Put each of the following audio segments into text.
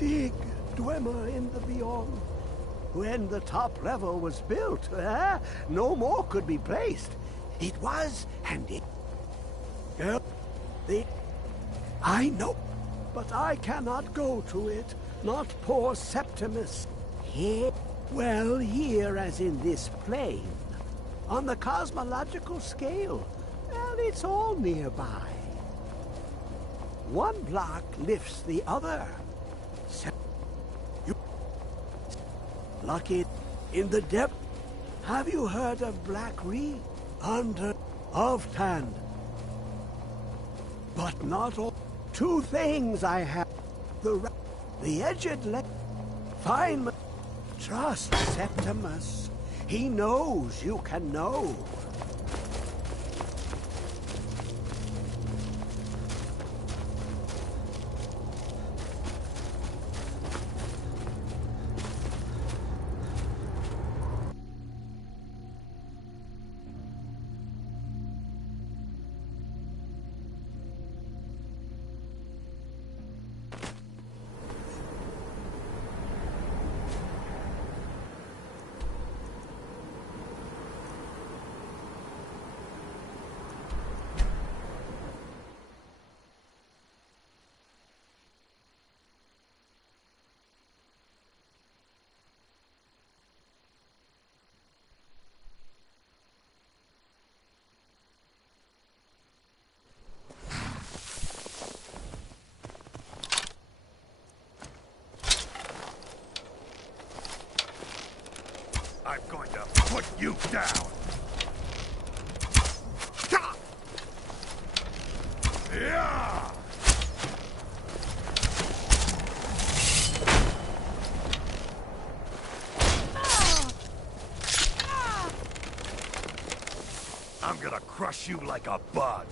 dig, Dwemer in the beyond. When the top level was built, no more could be placed. It was, and it... I know, but I cannot go to it, not poor Septimus. Here? Well, here as in this plane. On the cosmological scale, well, it's all nearby. One block lifts the other. You lucky in the depth. Have you heard of Black Reed? Under of Tand. But not all. Two things I have. The edged leg. Fine. Trust Septimus. He knows you can know. I'm going to put you down! Yeah! I'm gonna crush you like a bug.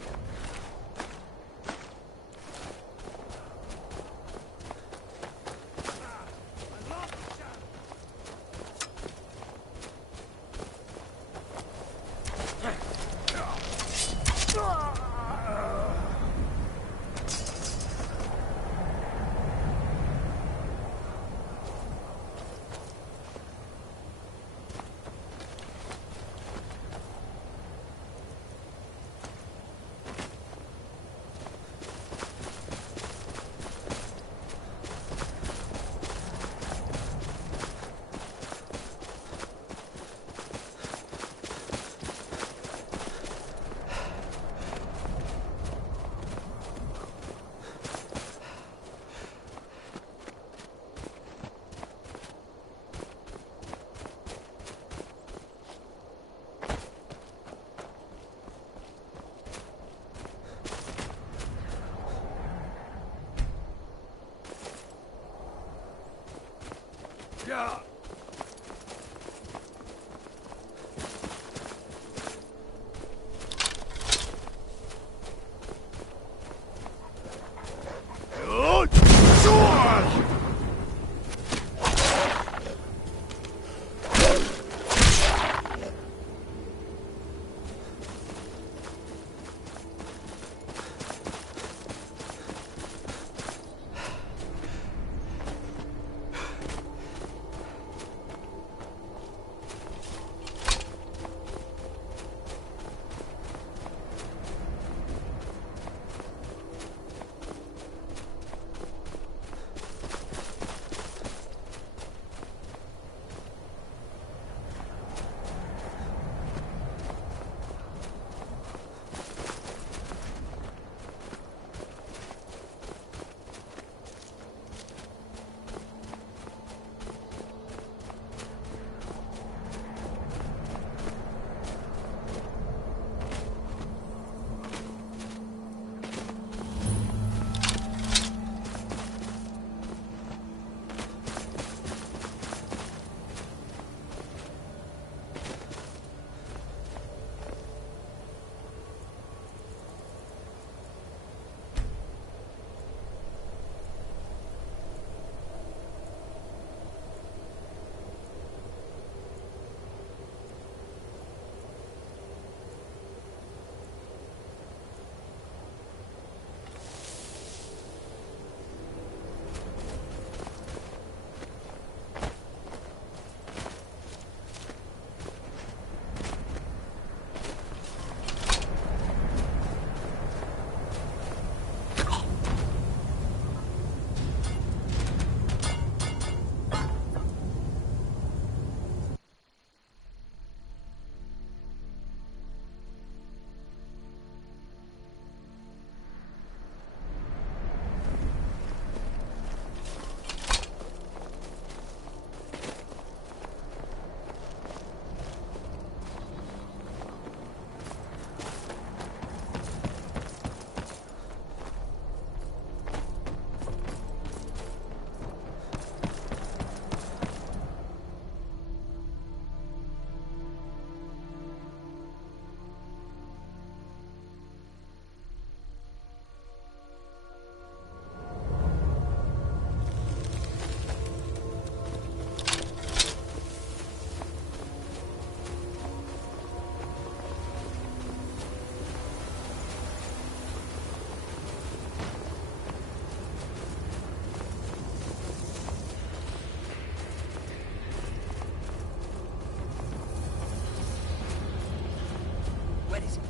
Where is it?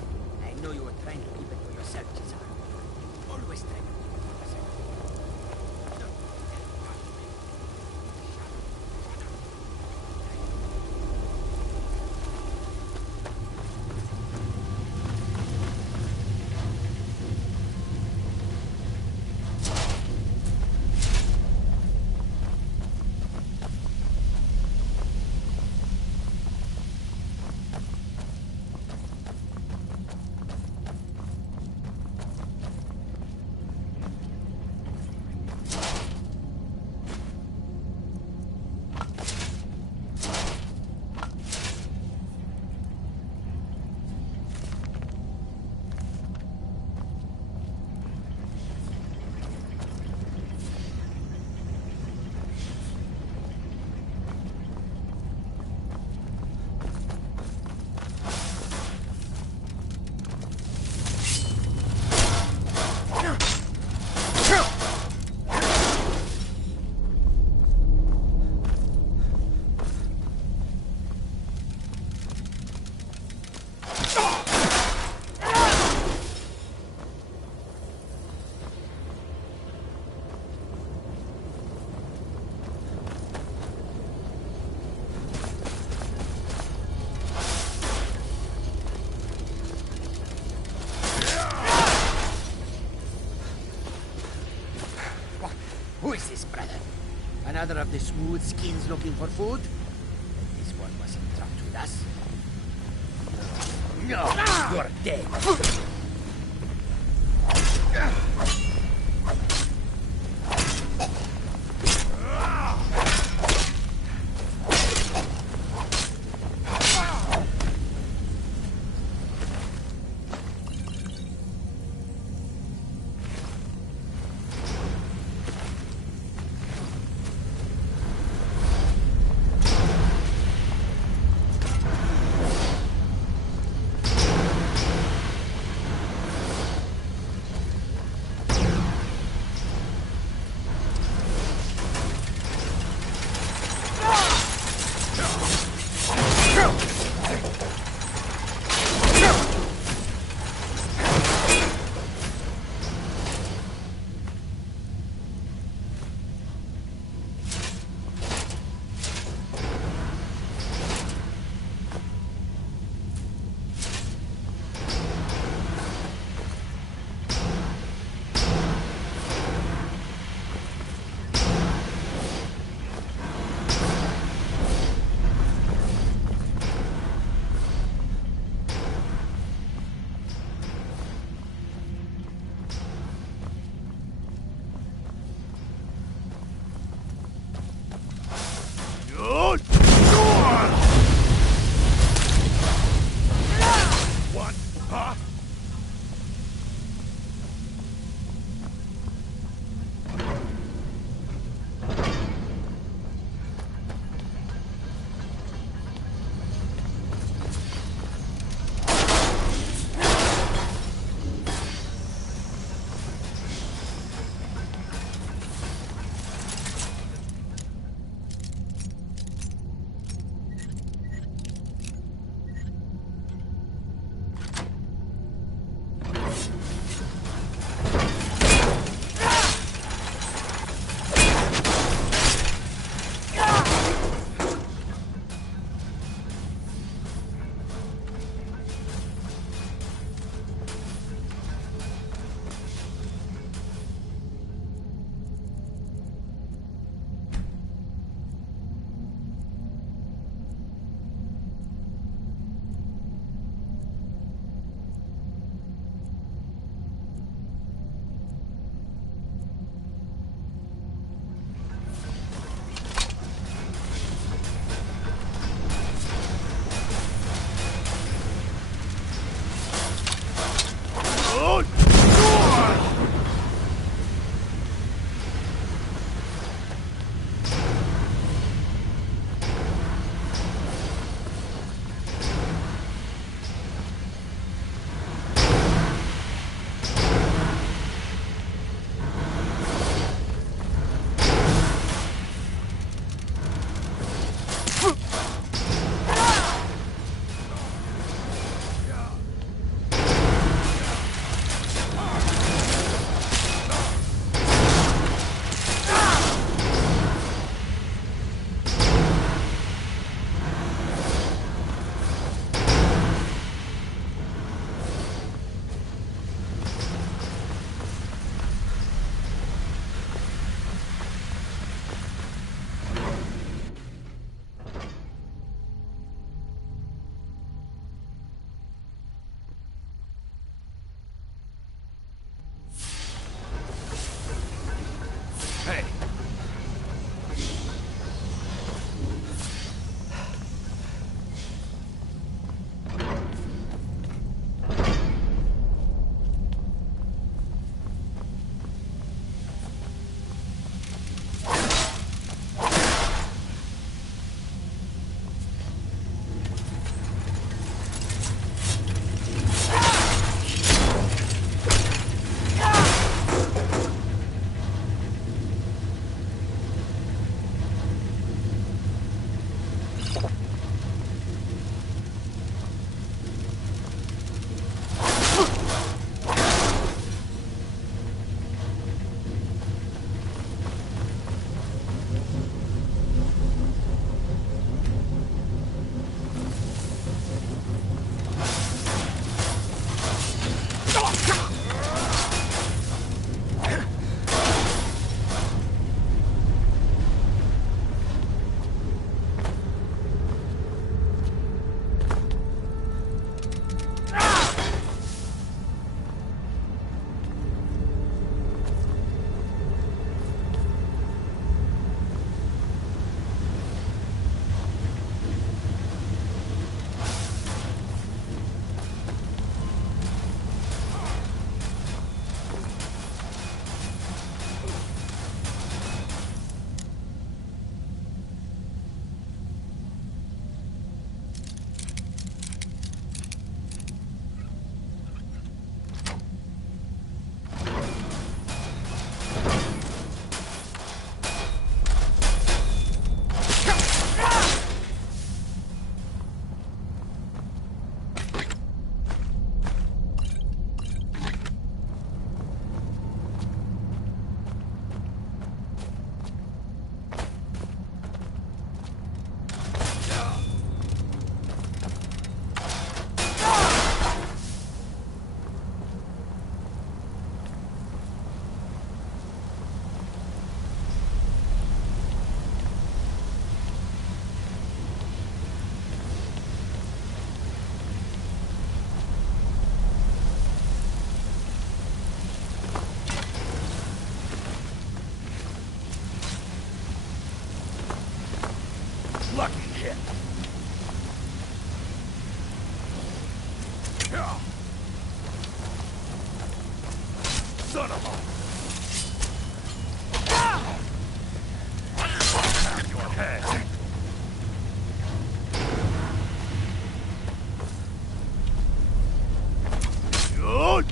I know you were trying to keep it for yourself, Cesar. Always trying to keep it for yourself. Who is this, brother? Another of the smooth skins looking for food? This one wasn't trapped with us. No, you're dead. What? Huh? son of a... Your head. Good.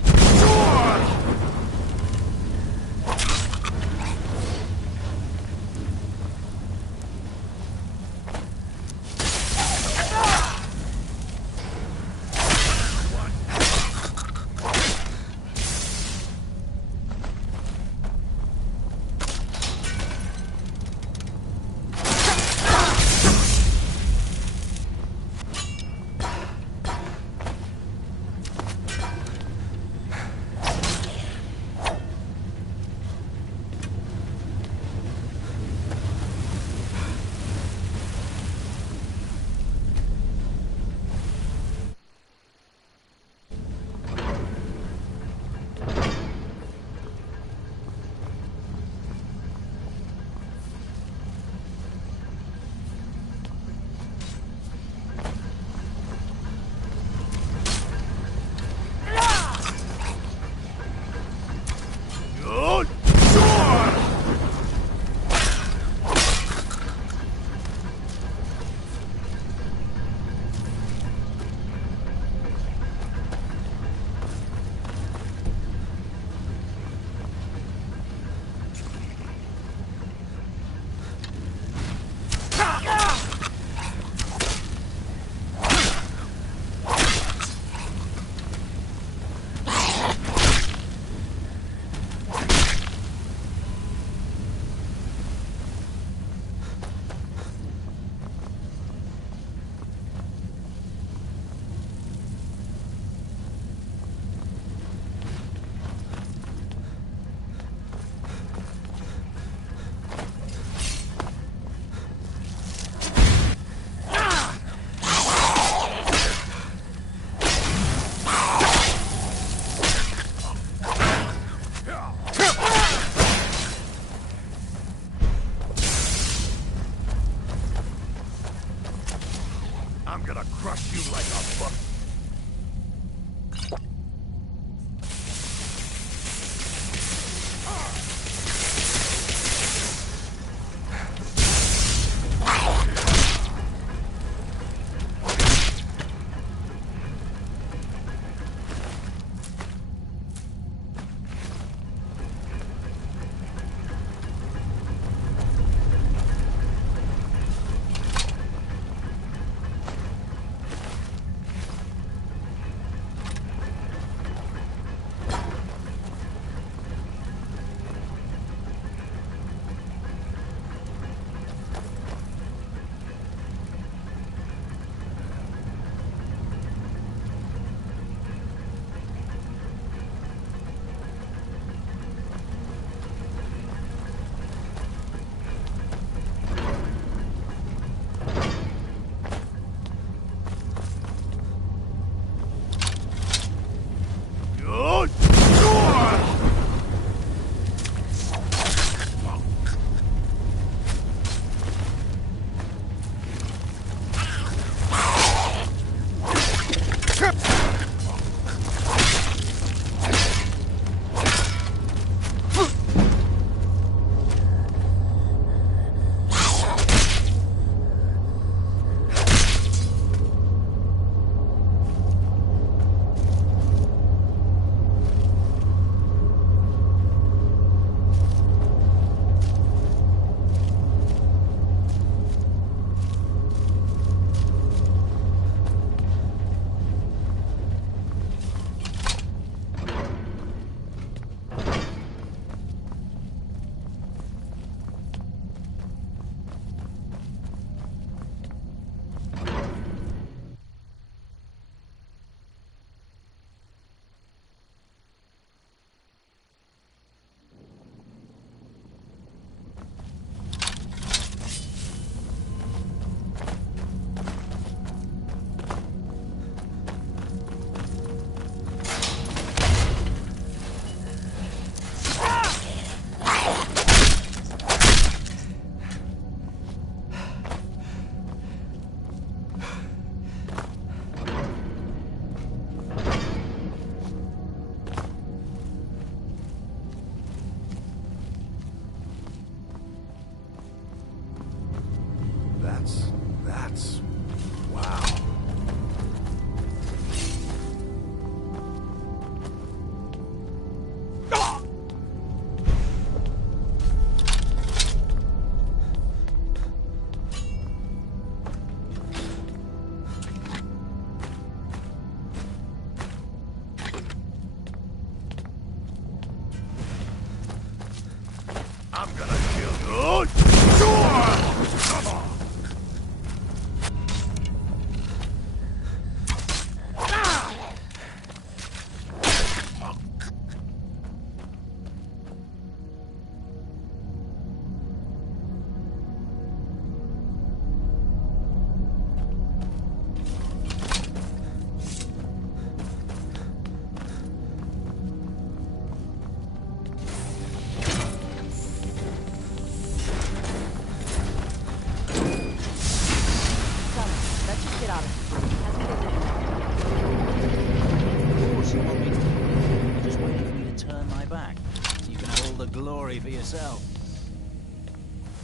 glory for yourself.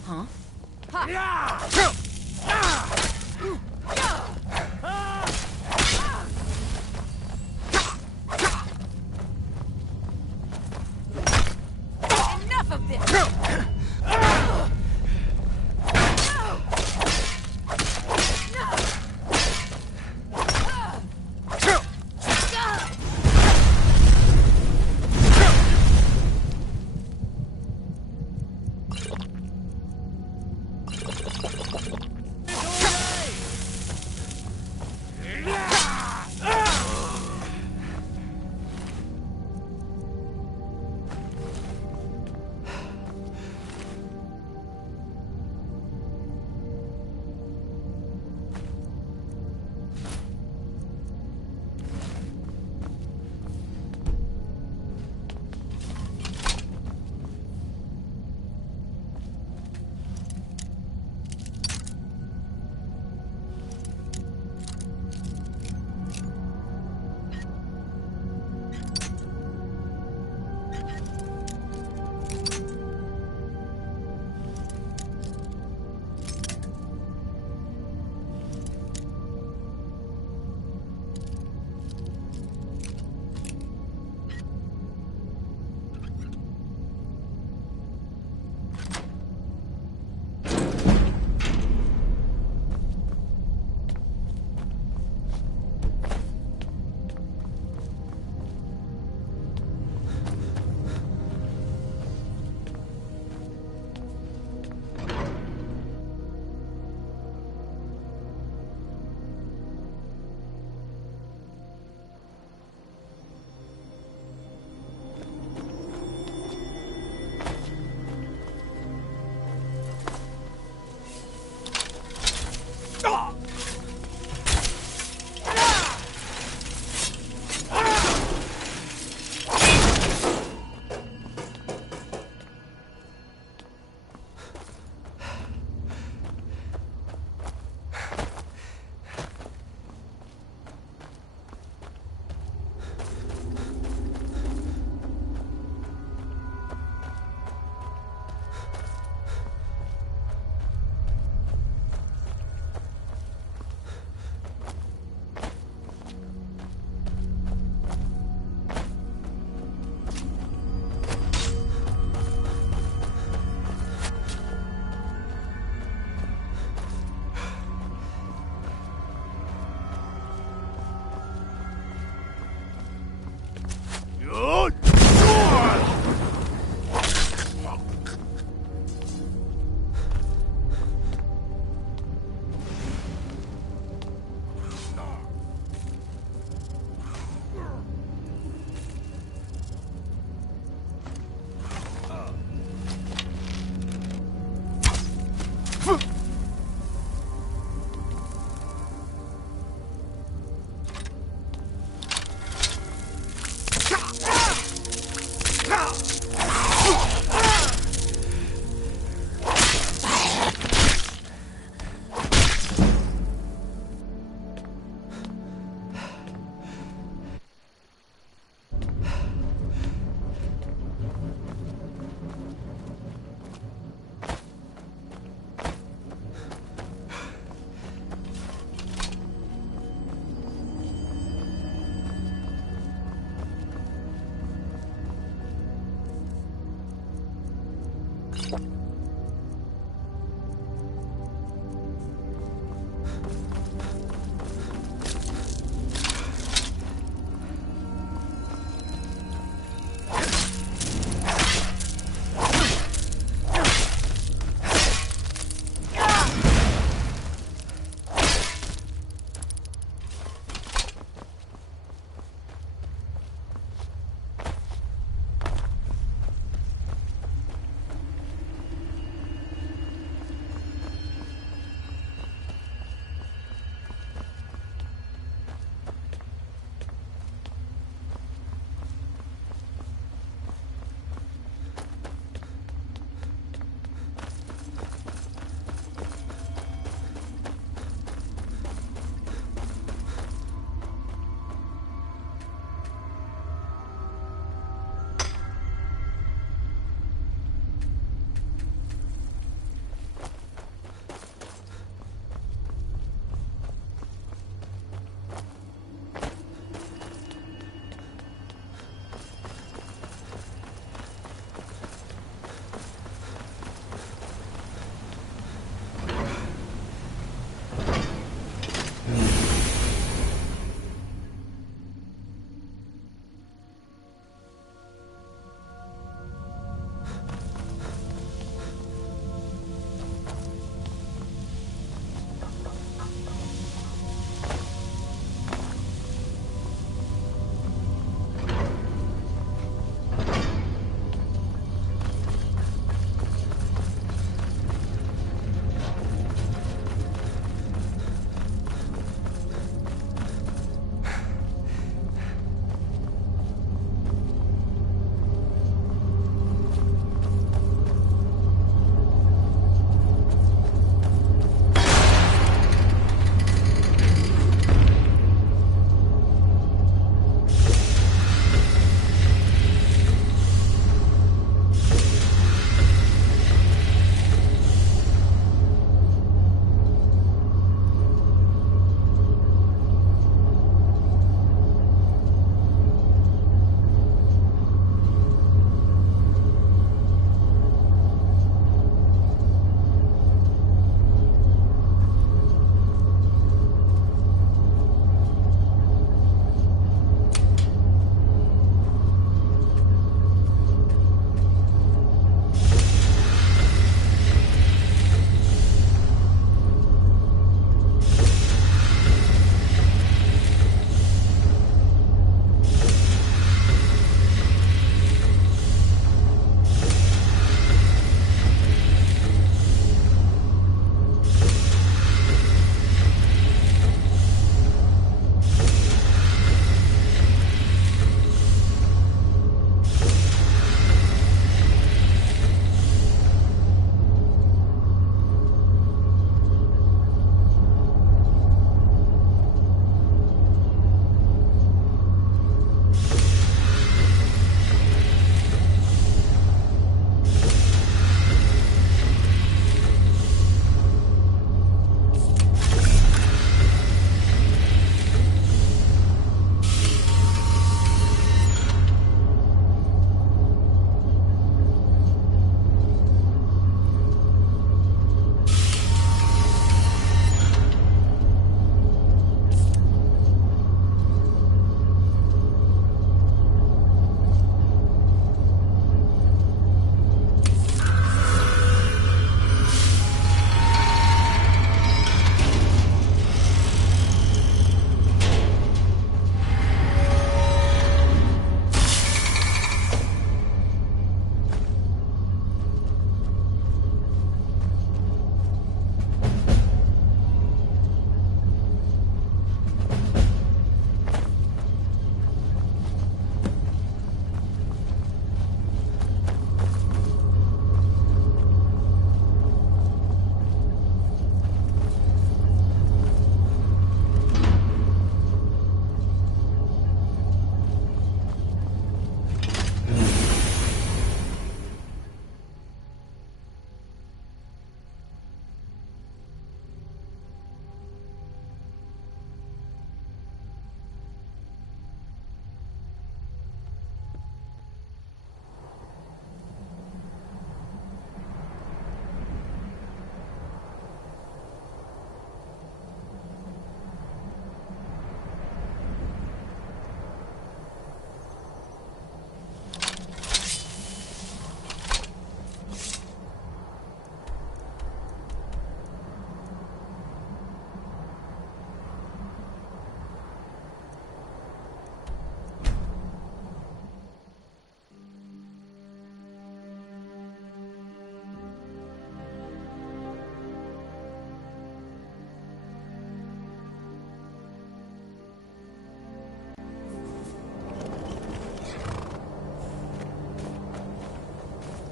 Huh? Enough of this!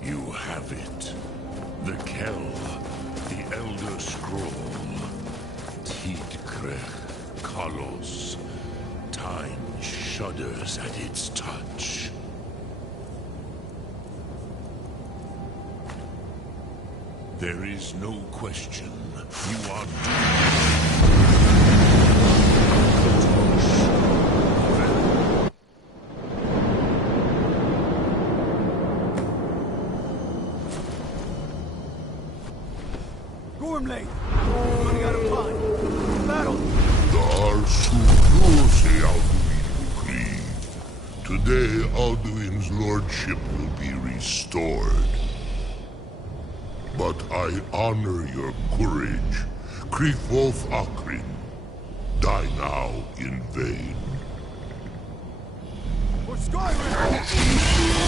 You have it. The Kell, the Elder Scroll. Tidkrech Kalos. Time shudders at its touch. There is no question. You are Gormley! Running out of time. Battle! Today, Alduin's lordship will be restored. But I honor your courage. Krithwolf Akrin. Die now in vain. For Skyrim!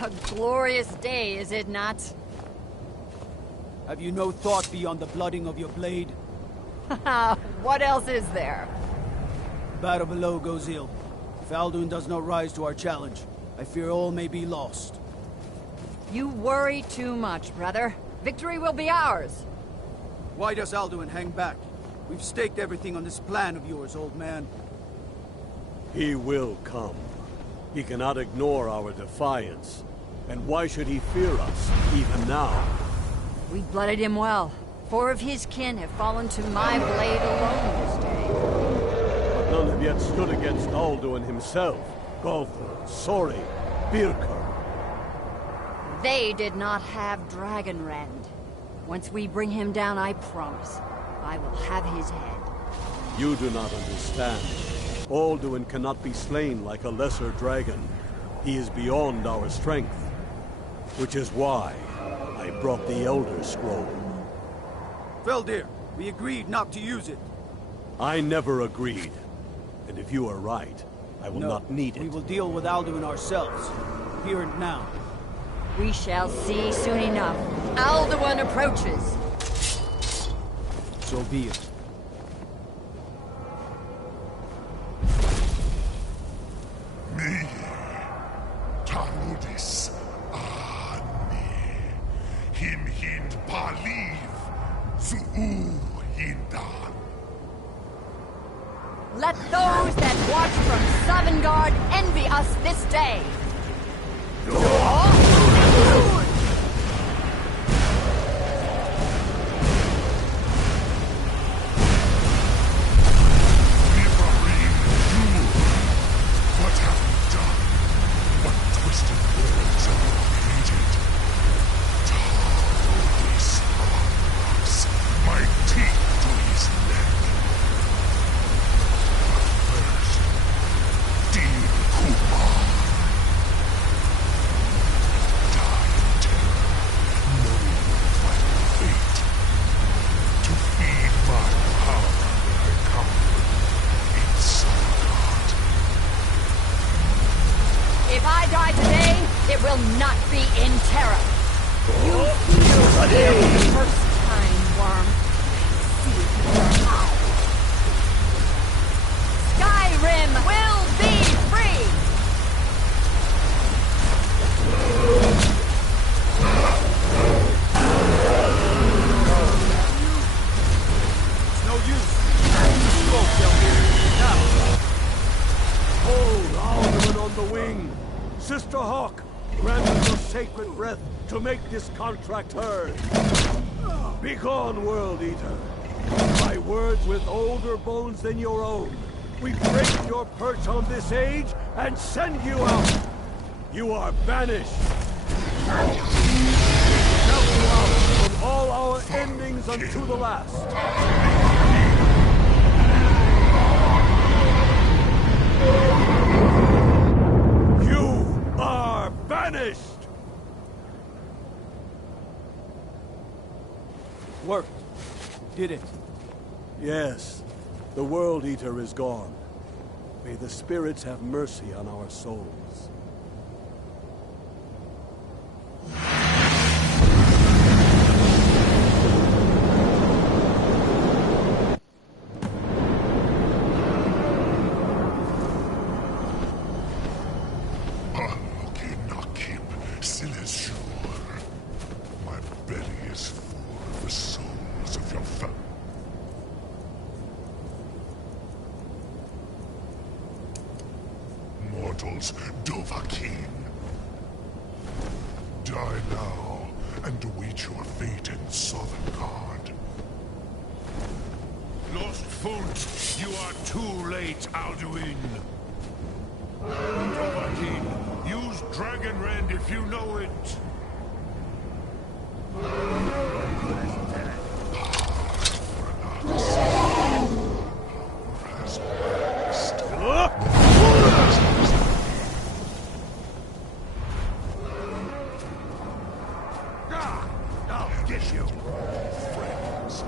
A glorious day, is it not? Have you no thought beyond the blooding of your blade? What else is there? Battle below goes ill. If Alduin does not rise to our challenge, I fear all may be lost. You worry too much, brother. Victory will be ours. Why does Alduin hang back? We've staked everything on this plan of yours, old man. He will come. He cannot ignore our defiance. And why should he fear us, even now? We blooded him well. 4 of his kin have fallen to my blade alone this day. But none have yet stood against Alduin himself. Golfer, Sori, Birker. They did not have Dragonrend. Once we bring him down, I promise, I will have his head. You do not understand. Alduin cannot be slain like a lesser dragon. He is beyond our strength. Which is why I brought the Elder Scroll. Veldir, we agreed not to use it. I never agreed. And if you are right, I will not need it. We will deal with Alduin ourselves. Here and now. We shall see soon enough. Alduin approaches. So be it. Me, Tarudis, Him hind paliv, Zuu hindan. Let those that watch from Sovngarde envy us this day. If I die today, it will not be in terror. You feel here for the first time, worm. See it in your eyes. Skyrim will be free! It's no use. You spoke, Veldir. Now. Hold Alduin on the wing! Sister Hawk, grant us your sacred breath to make this contract heard. Begone, World Eater. By words with older bones than your own, we break your perch on this age and send you out. You are banished. Count you out from all our endings unto the last. Banished! Worked. Did it. Yes, the World Eater is gone. May the spirits have mercy on our souls. My belly is full of the souls of your family. Mortals, DOVAH. Die now and await your fate in Sovngarde. Lost Foot, you are too late, Alduin. DOVAH, use Dragon Rend if you know it. I'll get you, friends.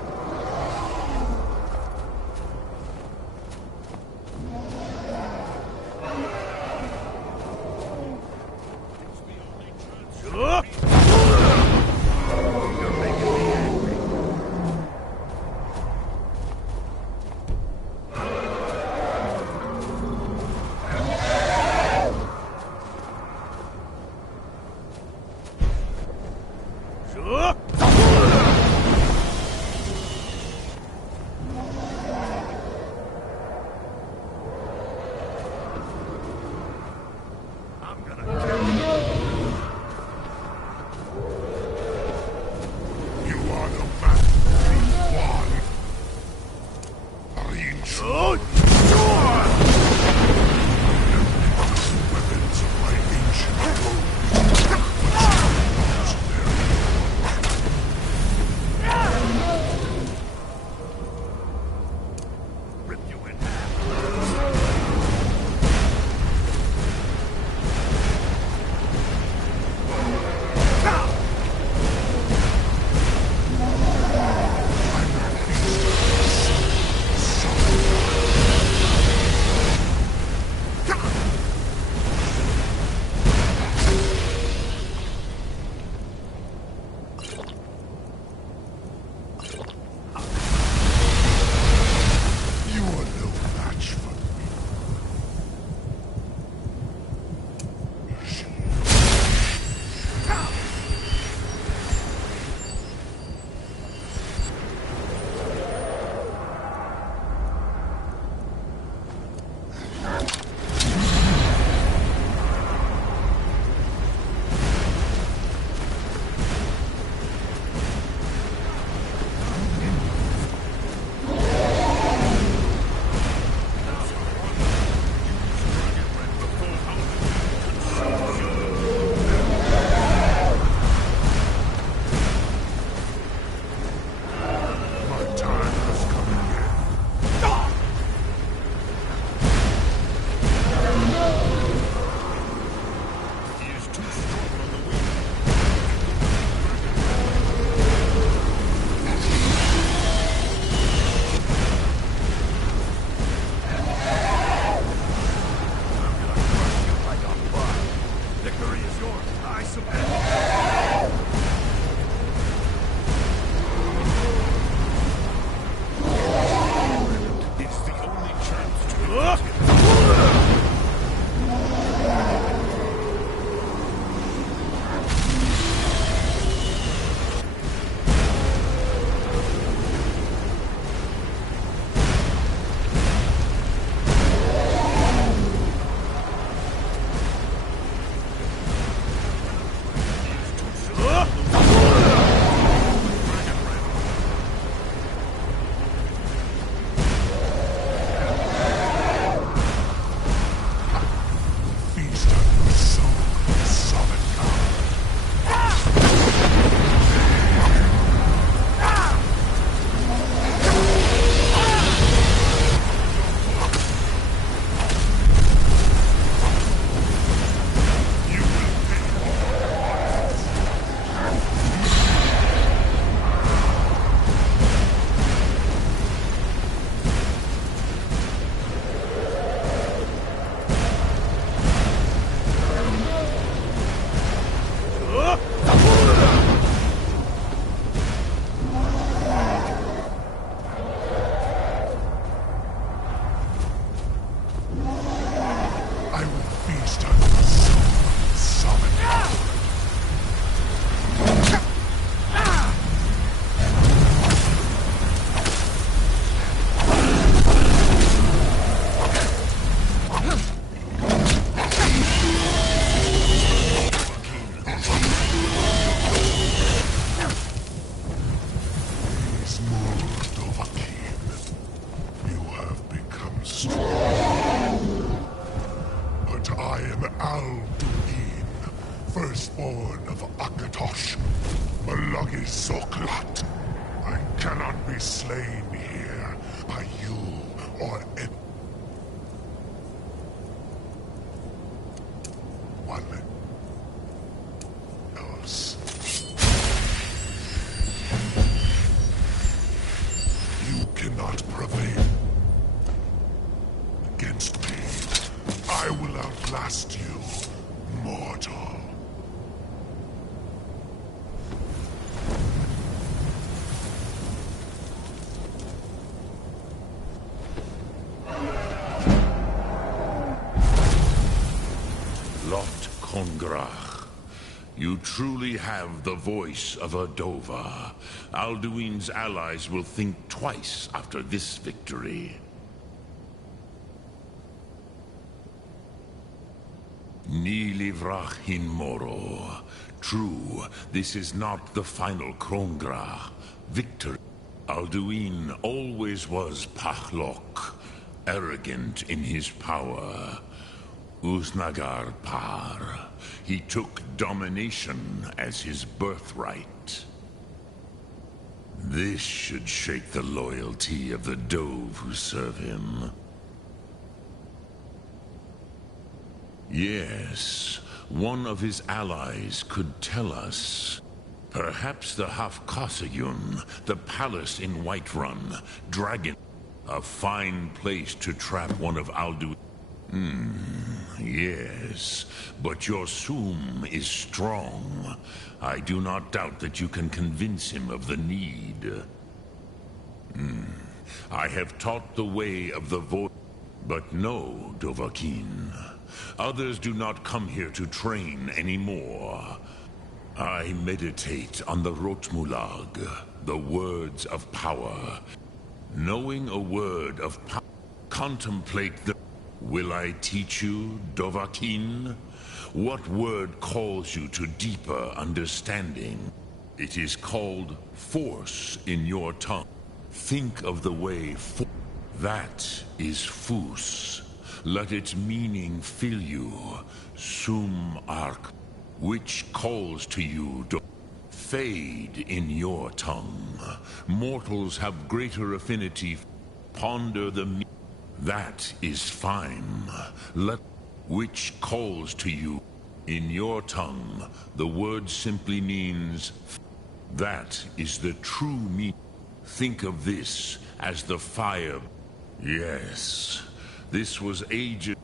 born of Akatosh, Malagi Soklat. I cannot be slain here by you or anyone else. You cannot prevail against me. I will outlast you, mortal. Kongrach, you truly have the voice of a DOVAH. Alduin's allies will think twice after this victory. Ni livrach hin moro. True, this is not the final Kongrach. Victory. Alduin always was Pachlok, arrogant in his power. Uznagar Par. He took domination as his birthright. This should shake the loyalty of the Dove who serve him. Yes, one of his allies could tell us. Perhaps the Hafkasayun, the palace in Whiterun, Dragon. A fine place to trap one of Alduin. Yes, but your Sum is strong. I do not doubt that you can convince him of the need. I have taught the way of the voice, but no, Dovahkin. Others do not come here to train anymore. I meditate on the Rotmulag, the words of power. Knowing a word of power, contemplate the... Will I teach you, Dovahkin? What word calls you to deeper understanding? It is called force in your tongue. Think of the way that is Fus. Let its meaning fill you. Sum Ark, which calls to you, fade in your tongue. Mortals have greater affinity. Ponder the meaning. That is fine. Let which calls to you. In your tongue, the word simply means that is the true meaning. Think of this as the fire. Yes, this was ages.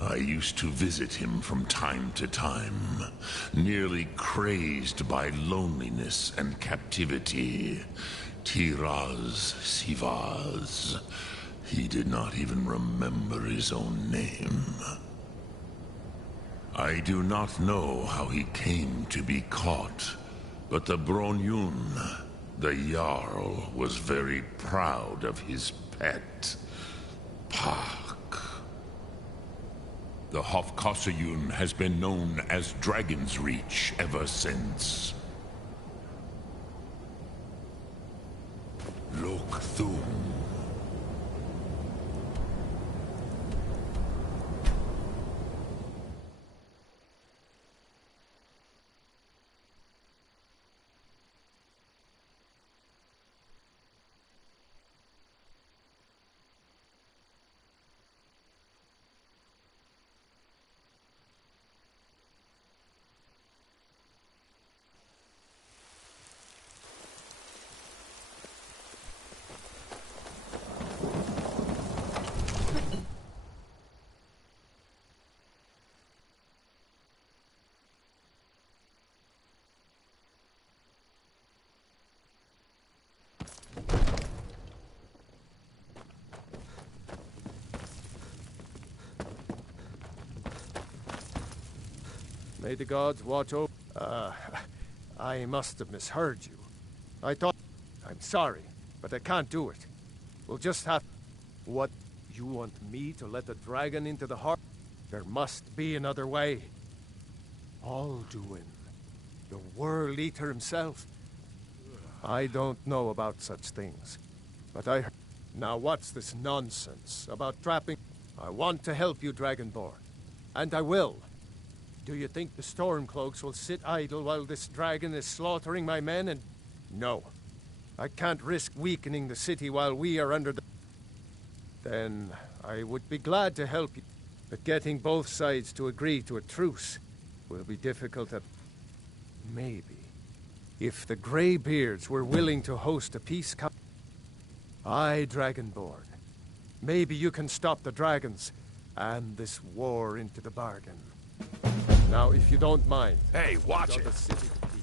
I used to visit him from time to time, nearly crazed by loneliness and captivity. Tiraz Sivaz. He did not even remember his own name. I do not know how he came to be caught, but the Bronyun, the Jarl, was very proud of his pet, Pak. The Hofkosayun has been known as Dragon's Reach ever since. Lokthum. May the gods watch over... I must have misheard you. I thought... I'm sorry, but I can't do it. We'll just have... What? You want me to let the dragon into the heart? There must be another way. Alduin, the World Eater himself. I don't know about such things, but I... Now what's this nonsense about trapping... I want to help you, Dragonborn, and I will. Do you think the Stormcloaks will sit idle while this dragon is slaughtering my men? And no. I can't risk weakening the city while we are under the... Then I would be glad to help you. But getting both sides to agree to a truce will be difficult at... Maybe. If the Greybeards were willing to host a peace council... Aye, Dragonborn. Maybe you can stop the dragons, and this war into the bargain. Now, if you don't mind... Hey, watch it! the city to keep.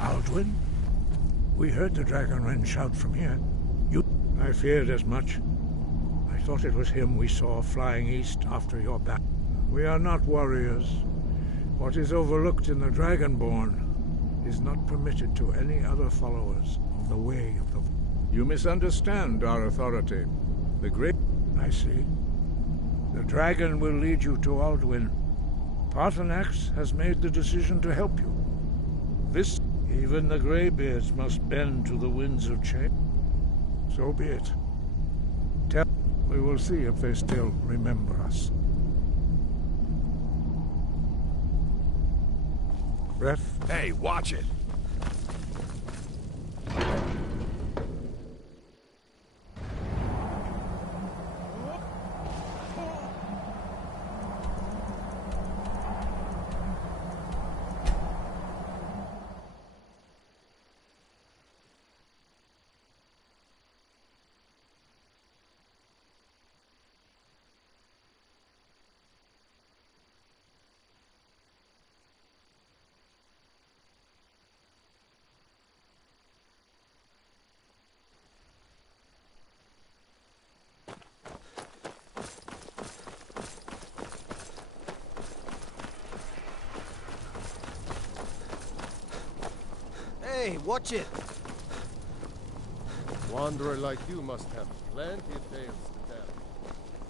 Alduin? We heard the Dragonren shout from here. I feared as much. I thought it was him we saw flying east after your back. We are not warriors. What is overlooked in the Dragonborn is not permitted to any other followers of the way of the... You misunderstand our authority. The great... I see. The dragon will lead you to Alduin. Paarthurnax has made the decision to help you. This... Even the Greybeards must bend to the winds of change. So be it. We will see if they still remember us. Breath. Hey, watch it! Hey, watch it! Wanderer like you must have plenty of tales to tell.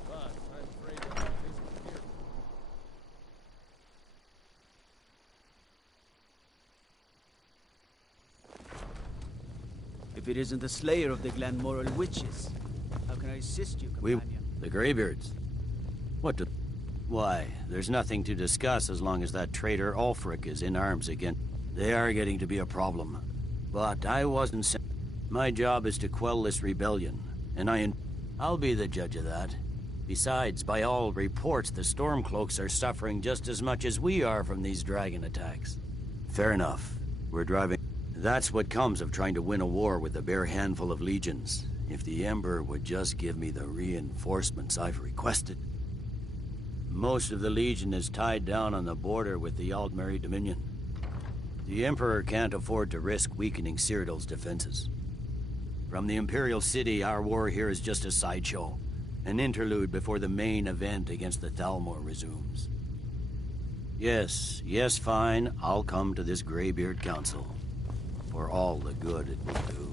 But I'm afraid you're not listening here. If it isn't the slayer of the Glenmoral witches, how can I assist you, companion? The Greybeards? What the... Why, there's nothing to discuss as long as that traitor Ulfric is in arms again. They are getting to be a problem. But I wasn't sent. My job is to quell this rebellion, and I'll be the judge of that. Besides, by all reports, the Stormcloaks are suffering just as much as we are from these dragon attacks. Fair enough. We're driving... That's what comes of trying to win a war with a bare handful of legions. If the Emperor would just give me the reinforcements I've requested. Most of the Legion is tied down on the border with the Aldmeri Dominion. The Emperor can't afford to risk weakening Cyrodiil's defenses. From the Imperial City, our war here is just a sideshow. An interlude before the main event against the Thalmor resumes. Yes, fine. I'll come to this Greybeard Council. For all the good it will do.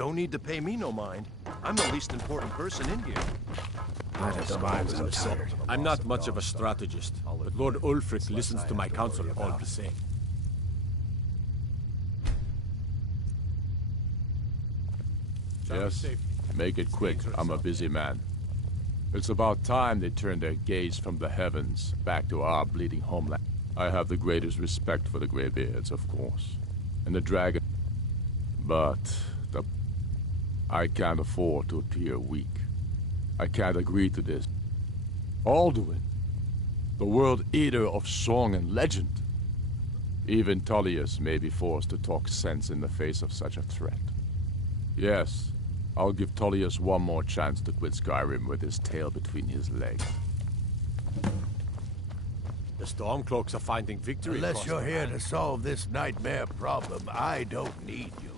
don't need to pay me no mind. I'm the least important person in here. I'm not much of a strategist, but Lord Ulfric listens to my counsel all the same. Yes, make it quick. I'm a busy man. It's about time they turned their gaze from the heavens back to our bleeding homeland. I have the greatest respect for the Greybeards, of course, and the dragon. But I can't afford to appear weak. I can't agree to this. Alduin, the world eater of song and legend. Even Tullius may be forced to talk sense in the face of such a threat. Yes, I'll give Tullius one more chance to quit Skyrim with his tail between his legs. The Stormcloaks are finding victory. Unless you're here to solve this nightmare problem, I don't need you.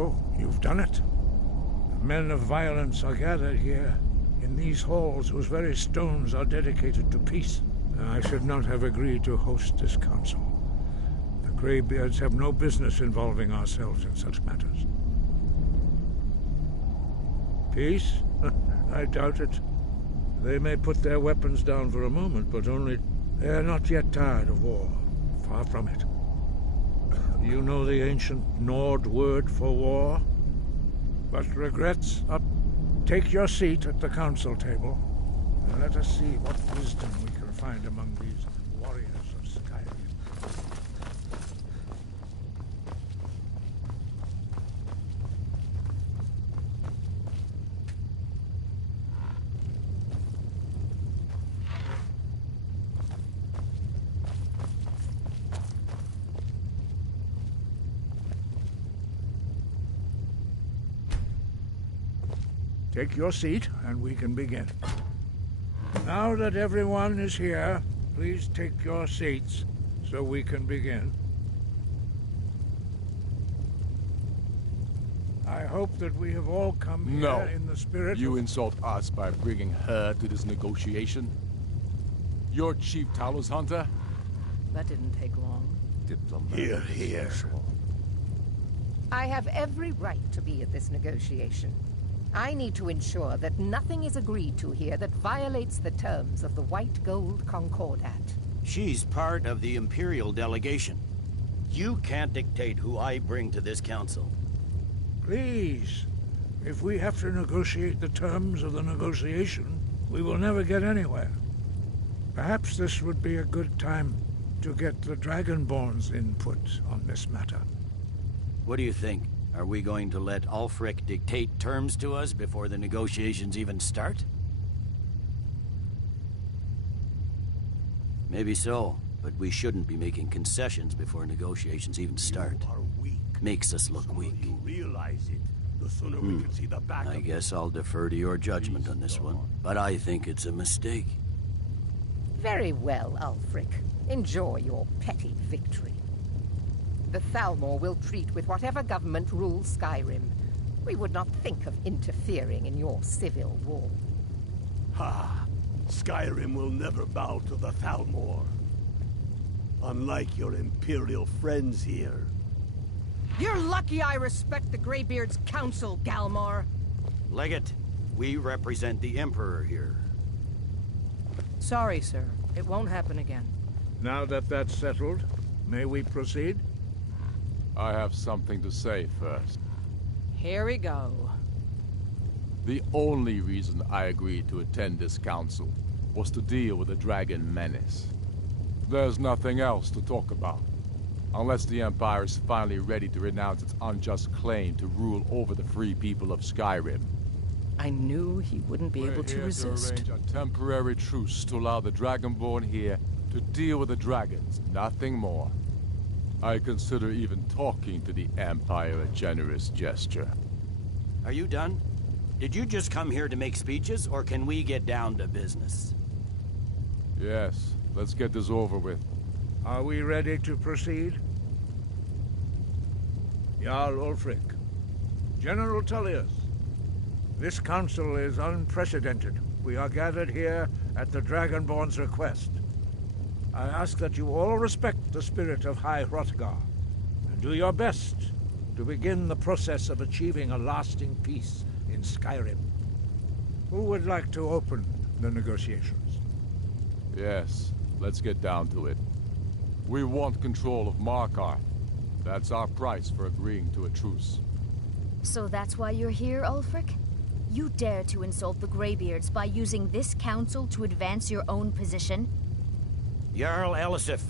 So, you've done it. The men of violence are gathered here, in these halls whose very stones are dedicated to peace. I should not have agreed to host this council. The Greybeards have no business involving ourselves in such matters. Peace? I doubt it. They may put their weapons down for a moment, but only... They are not yet tired of war. Far from it. You know the ancient Nord word for war? But regrets up. Take your seat at the council table, and let us see what wisdom we can find among these warriors of Skyrim. Take your seat, and we can begin. Now that everyone is here, please take your seats, so we can begin. I hope that we have all come here in the spirit You insult us by bringing her to this negotiation? You're Chief Talos Hunter? That didn't take long. Here, here. I have every right to be at this negotiation. I need to ensure that nothing is agreed to here that violates the terms of the White Gold Concordat. She's part of the Imperial delegation. You can't dictate who I bring to this council. Please, if we have to negotiate the terms of the negotiation, we will never get anywhere. Perhaps this would be a good time to get the Dragonborn's input on this matter. What do you think? Are we going to let Ulfric dictate terms to us before the negotiations even start? Maybe so, but we shouldn't be making concessions before negotiations even start. You are weak. Makes us look weak. You realize it, the sooner we can see the back I of guess I'll defer to your judgment on this one, but I think it's a mistake. Very well, Ulfric. Enjoy your petty victory. The Thalmor will treat with whatever government rules Skyrim. We would not think of interfering in your civil war. Ha! Skyrim will never bow to the Thalmor. Unlike your Imperial friends here. You're lucky I respect the Greybeard's counsel, Galmar. Legate, we represent the Emperor here. Sorry, sir. It won't happen again. Now that that's settled, may we proceed? I have something to say first. Here we go. The only reason I agreed to attend this council was to deal with the dragon menace. There's nothing else to talk about. Unless the Empire is finally ready to renounce its unjust claim to rule over the free people of Skyrim. I knew he wouldn't be able to resist. We're here to arrange a temporary truce to allow the Dragonborn here to deal with the dragons, nothing more. I consider even talking to the Empire a generous gesture. Are you done? Did you just come here to make speeches, or can we get down to business? Yes, let's get this over with. Are we ready to proceed? Jarl Ulfric, General Tullius, this council is unprecedented. We are gathered here at the Dragonborn's request. I ask that you all respect the spirit of High Hrothgar, and do your best to begin the process of achieving a lasting peace in Skyrim. Who would like to open the negotiations? Yes, let's get down to it. We want control of Markarth. That's our price for agreeing to a truce. So that's why you're here, Ulfric? You dare to insult the Greybeards by using this council to advance your own position? Jarl Elisif.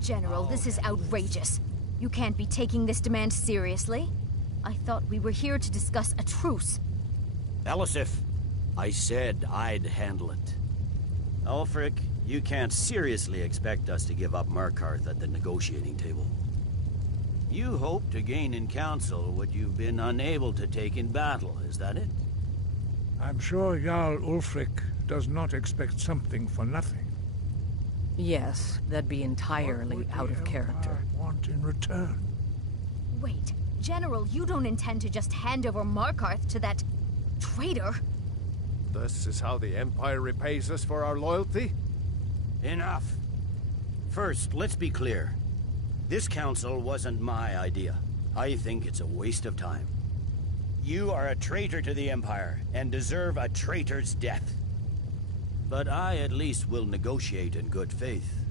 General, this is outrageous. You can't be taking this demand seriously. I thought we were here to discuss a truce. Elisif, I said I'd handle it. Ulfric, you can't seriously expect us to give up Markarth at the negotiating table. You hope to gain in council what you've been unable to take in battle, is that it? I'm sure Jarl Ulfric does not expect something for nothing. Yes, that'd be entirely out of character. What want in return? Wait, General, you don't intend to just hand over Markarth to that traitor? This is how the Empire repays us for our loyalty? Enough. First, let's be clear. This council wasn't my idea. I think it's a waste of time. You are a traitor to the Empire, and deserve a traitor's death. But I at least will negotiate in good faith.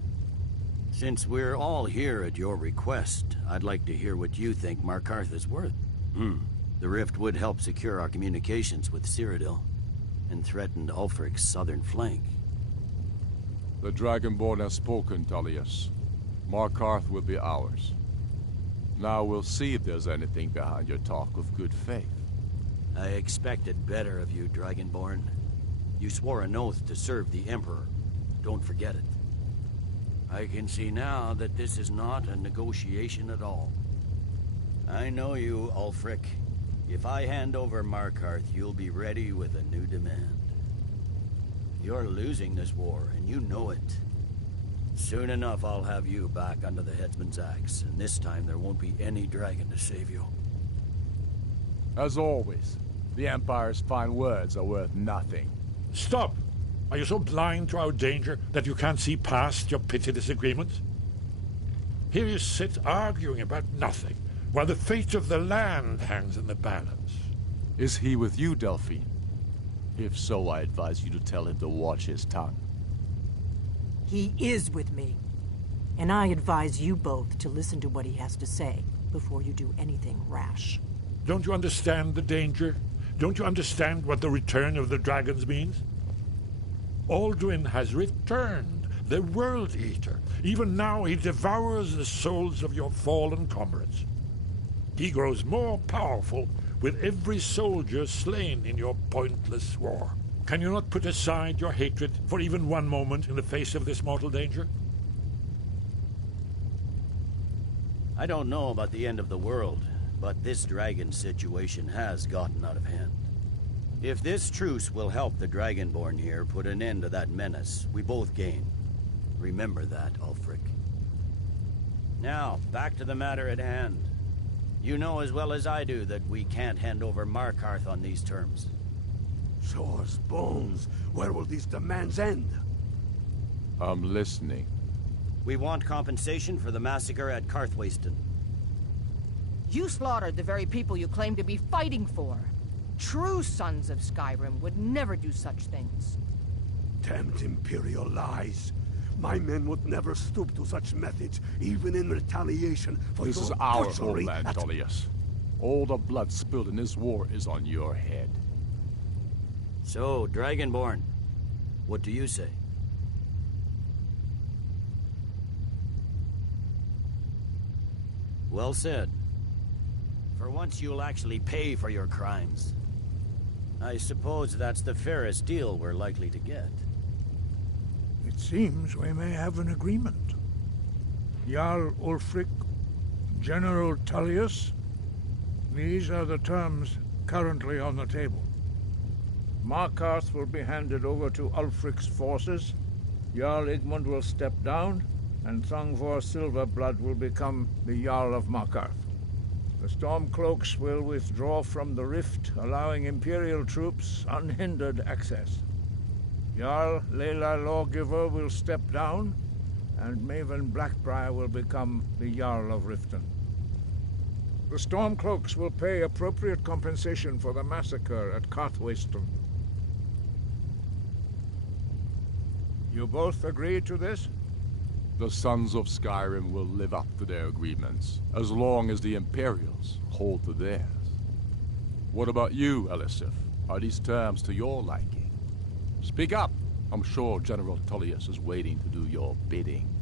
Since we're all here at your request, I'd like to hear what you think Markarth is worth. The rift would help secure our communications with Cyrodiil, and threatened Ulfric's southern flank. The Dragonborn has spoken, Tullius. Markarth will be ours. Now we'll see if there's anything behind your talk of good faith. I expected better of you, Dragonborn. You swore an oath to serve the Emperor. Don't forget it. I can see now that this is not a negotiation at all. I know you, Ulfric. If I hand over Markarth, you'll be ready with a new demand. You're losing this war, and you know it. Soon enough, I'll have you back under the headsman's axe, and this time there won't be any dragon to save you. As always, the Empire's fine words are worth nothing. Stop! Are you so blind to our danger that you can't see past your petty disagreements? Here you sit arguing about nothing, while the fate of the land hangs in the balance. Is he with you, Delphine? If so, I advise you to tell him to watch his tongue. He is with me. And I advise you both to listen to what he has to say before you do anything rash. Don't you understand the danger? Don't you understand what the return of the dragons means? Alduin has returned, the World Eater. Even now he devours the souls of your fallen comrades. He grows more powerful with every soldier slain in your pointless war. Can you not put aside your hatred for even one moment in the face of this mortal danger? I don't know about the end of the world, but this dragon situation has gotten out of hand. If this truce will help the Dragonborn here put an end to that menace, we both gain. Remember that, Ulfric. Now, back to the matter at hand. You know as well as I do that we can't hand over Markarth on these terms. Swords, bones, where will these demands end? I'm listening. We want compensation for the massacre at Karthwasten. You slaughtered the very people you claim to be fighting for. True sons of Skyrim would never do such things. Damned Imperial lies. My men would never stoop to such methods, even in retaliation for This your is our butchery homeland, at... Tullius. All the blood spilled in this war is on your head. So, Dragonborn, what do you say? Well said. For once you'll actually pay for your crimes. I suppose that's the fairest deal we're likely to get. It seems we may have an agreement. Jarl Ulfric, General Tullius, these are the terms currently on the table. Markarth will be handed over to Ulfric's forces, Jarl Igmund will step down, and Thongvor Silverblood will become the Jarl of Markarth. The Stormcloaks will withdraw from the rift, allowing Imperial troops unhindered access. Jarl Leila Lawgiver will step down, and Maven Blackbriar will become the Jarl of Riften. The Stormcloaks will pay appropriate compensation for the massacre at Karthwasten. You both agree to this? The Sons of Skyrim will live up to their agreements, as long as the Imperials hold to theirs. What about you, Elisif? Are these terms to your liking? Speak up! I'm sure General Tullius is waiting to do your bidding.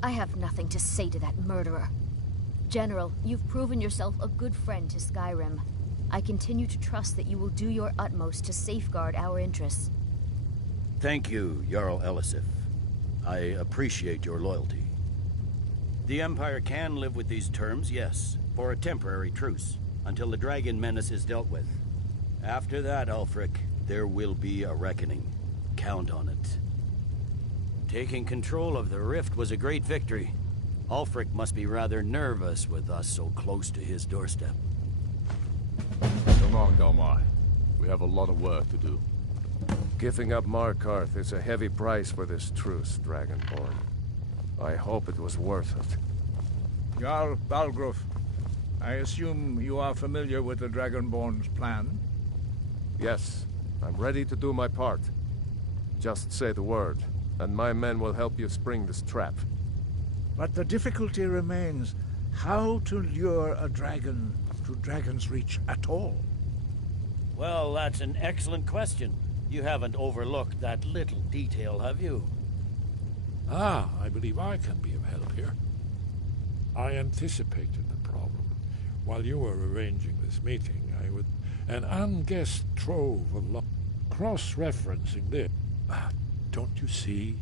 I have nothing to say to that murderer. General, you've proven yourself a good friend to Skyrim. I continue to trust that you will do your utmost to safeguard our interests. Thank you, Jarl Elisif. I appreciate your loyalty. The Empire can live with these terms, yes, for a temporary truce, until the dragon menace is dealt with. After that, Ulfric, there will be a reckoning. Count on it. Taking control of the Rift was a great victory, Ulfric must be rather nervous with us so close to his doorstep. Come on, DOVAH. We have a lot of work to do. Giving up Markarth is a heavy price for this truce, Dragonborn. I hope it was worth it. Jarl Balgruuf, I assume you are familiar with the Dragonborn's plan? Yes, I'm ready to do my part. Just say the word, and my men will help you spring this trap. But the difficulty remains how to lure a dragon to Dragon's Reach at all. Well, that's an excellent question. You haven't overlooked that little detail, have you? Ah, I believe I can be of help here. I anticipated the problem. While you were arranging this meeting, an unguessed trove of cross-referencing this. Don't you see?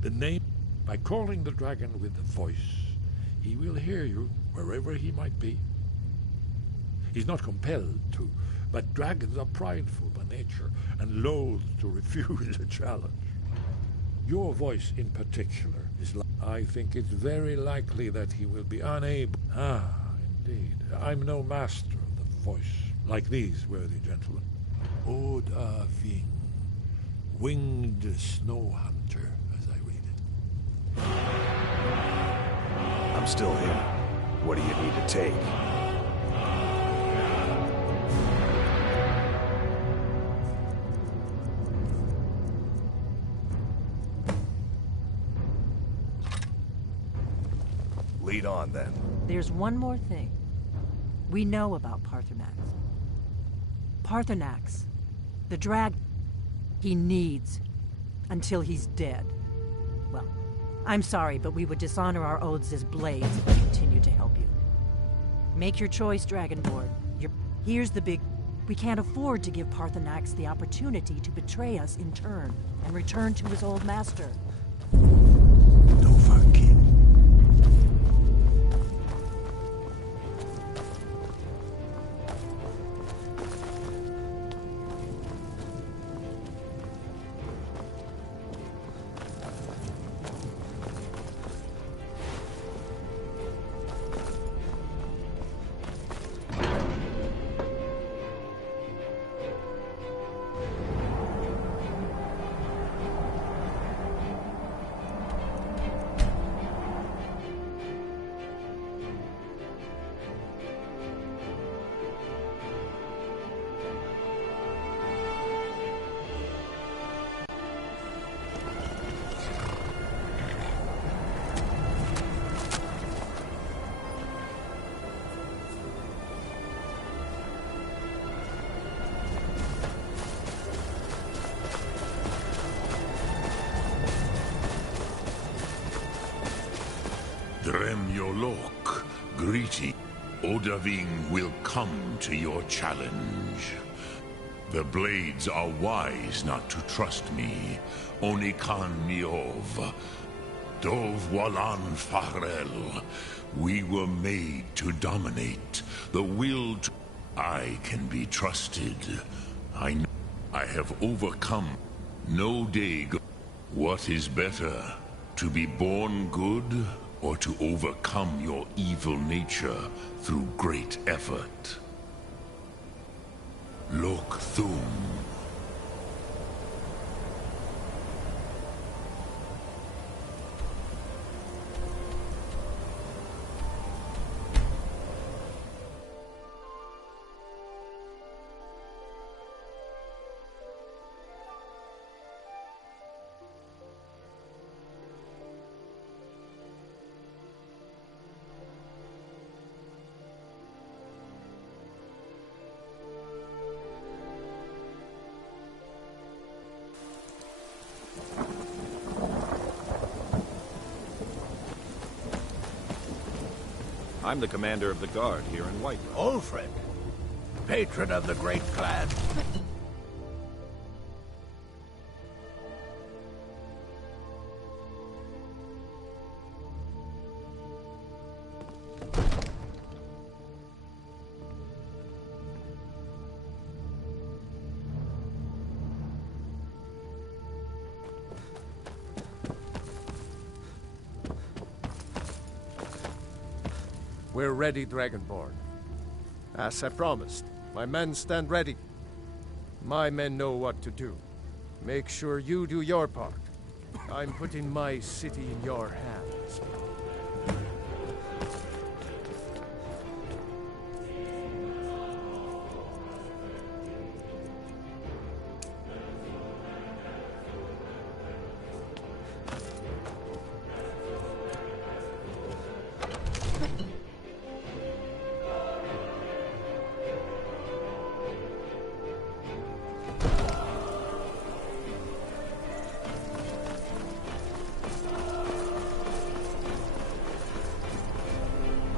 The name, by calling the dragon with the voice, he will hear you wherever he might be. He's not compelled to, but dragons are prideful by nature and loath to refuse a challenge. Your voice in particular is I think it's very likely that he will be unable. Ah, indeed. I'm no master of the voice, like these worthy gentlemen. DOVAH, winged snow hunter, as I read it. I'm still here. What do you need to take? Lead on, then. There's one more thing. We know about Paarthurnax. Paarthurnax, the dragon, he needs until he's dead. Well, I'm sorry, but we would dishonor our oaths as blades if we continue to help you. Make your choice, Dragonborn. Here's the big... We can't afford to give Paarthurnax the opportunity to betray us in turn and return to his old master. DOVAH King. Dremyolok, greeting. Odahviing will come to your challenge. The blades are wise not to trust me. Onikan Niov. Dov Walan Farel. We were made to dominate. The will to... I can be trusted. I know I have overcome. No day go... What is better? To be born good, or to overcome your evil nature through great effort? Lok Thum. I'm the commander of the guard here in Whiterun. Ulfric, patron of the great clan. We're ready, Dragonborn. As I promised, my men stand ready. My men know what to do. Make sure you do your part. I'm putting my city in your hands.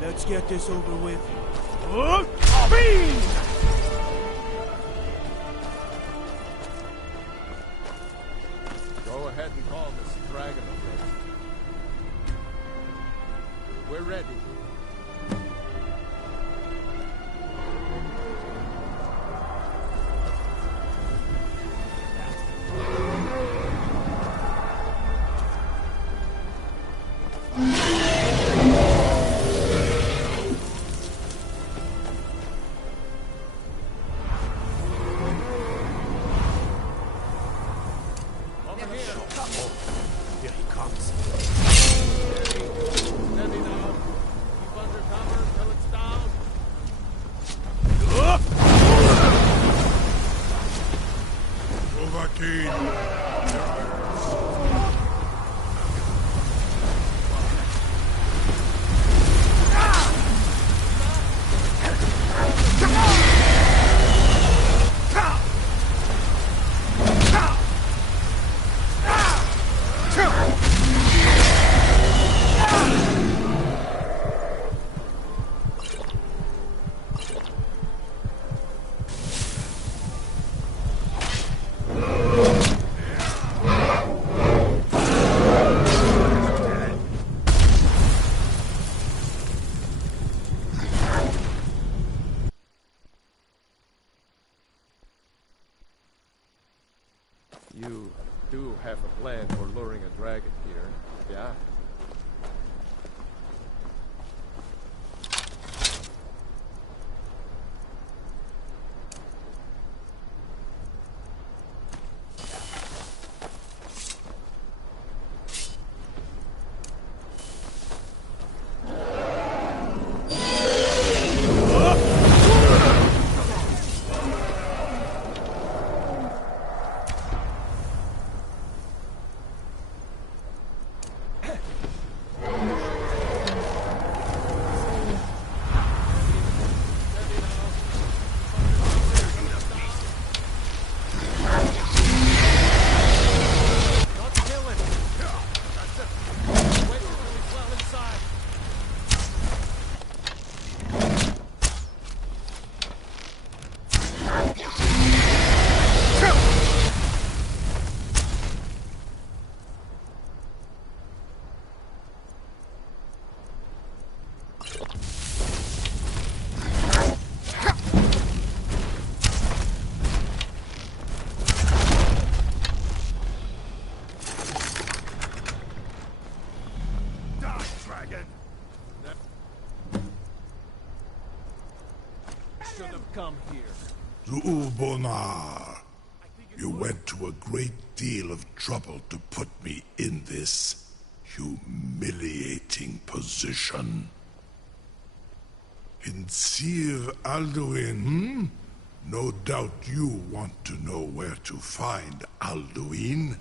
Let's get this over with. Go ahead and call this dragon over. We're ready. Here he comes. Steady now. Keep under cover till it's down. DOVAH. You do have a plan for luring a dragon here, yeah? Should have come here. DOVAH. You went to a great deal of trouble to put me in this humiliating position. In Sir Alduin, No doubt you want to know where to find Alduin.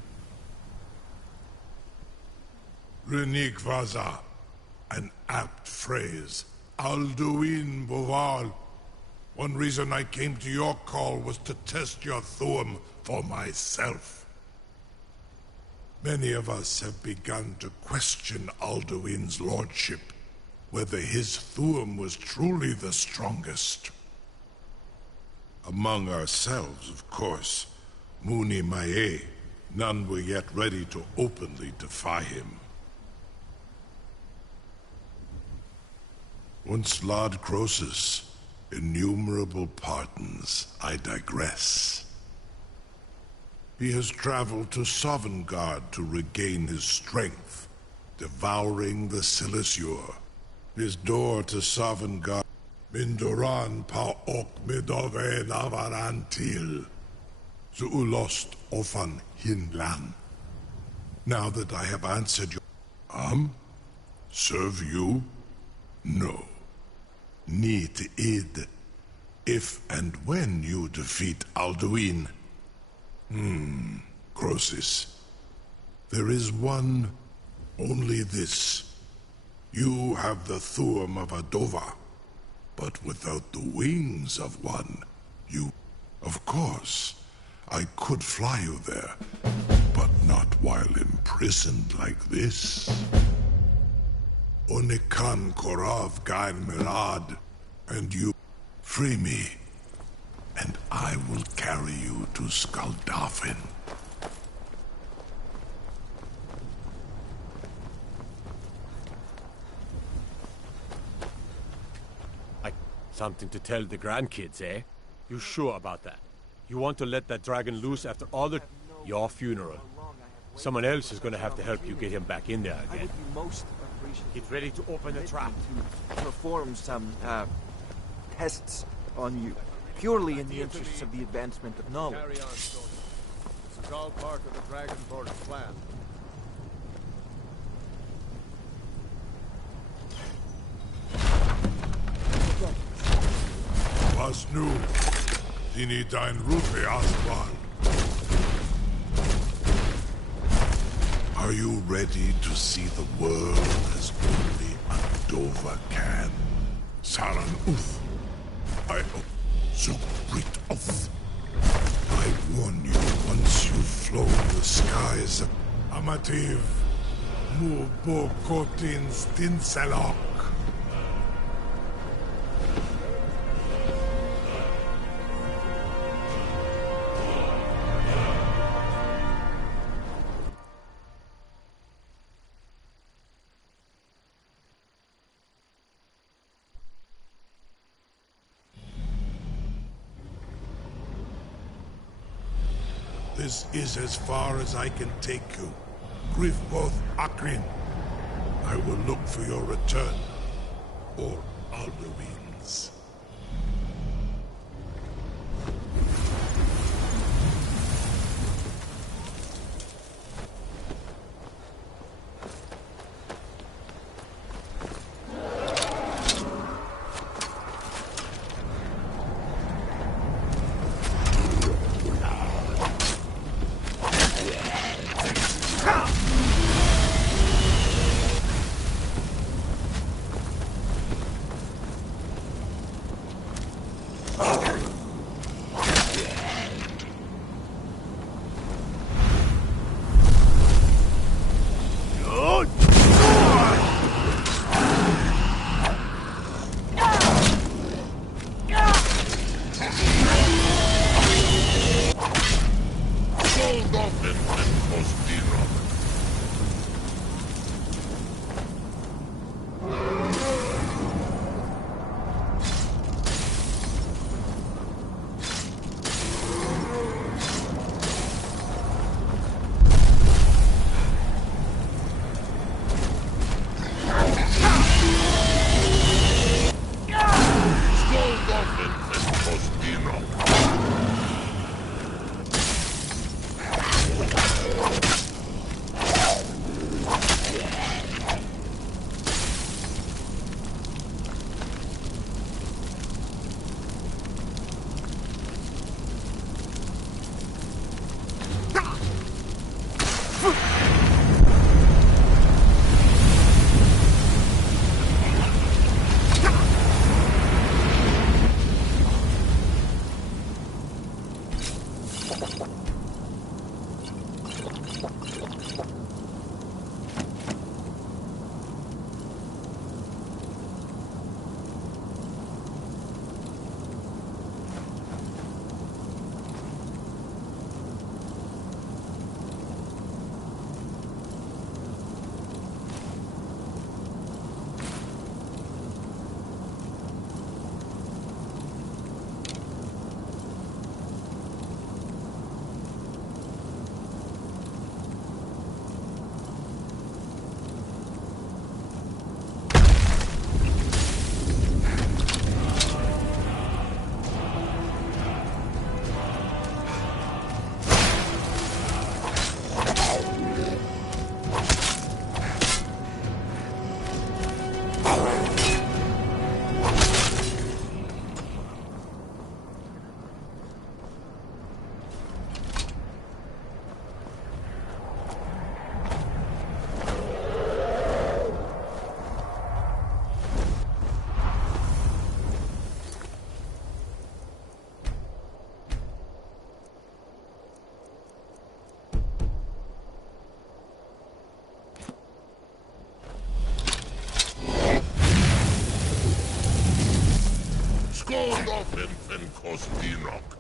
Renikvaza, an apt phrase. Alduin Boval. One reason I came to your call was to test your Thuum for myself. Many of us have begun to question Alduin's lordship, whether his Thuum was truly the strongest. Among ourselves, of course, Muni Mae, none were yet ready to openly defy him. Once Lord Croesus, innumerable pardons, I digress. He has traveled to Sovngarde to regain his strength, devouring the Silesure, His door to sovereign God. Mindoran pa ok midove navarantil. Zuulost ofan hinlan. Now that I have answered your... Serve you? No. Need id. If and when you defeat Alduin. Croesus. There is one, only this. You have the Thuum of a DOVAH, but without the wings of one, you... Of course, I could fly you there, but not while imprisoned like this. Onikan Korav Gain Mirad, and you free me, and I will carry you to Skaldafin. Something to tell the grandkids, eh? You sure about that? You want to let that dragon loose after all the... Your funeral. Someone else is gonna have to help you get him back in there again. Get ready to open the trap. To perform some, tests on you, purely in the interests of the advancement of knowledge. Carry on, soldier. This is all part of the Dragonborn's plan. Was nu, dini dein Rufe Aswan. Are you ready to see the world as only a DOVAH can? Saran Uth. I Zugrit Uth. I warn you, once you've flown the skies of Amativ, Mubo Kotin Stinselok. This is as far as I can take you. Grifboth Akrin. I will look for your return. Or Alduin's. Enoch.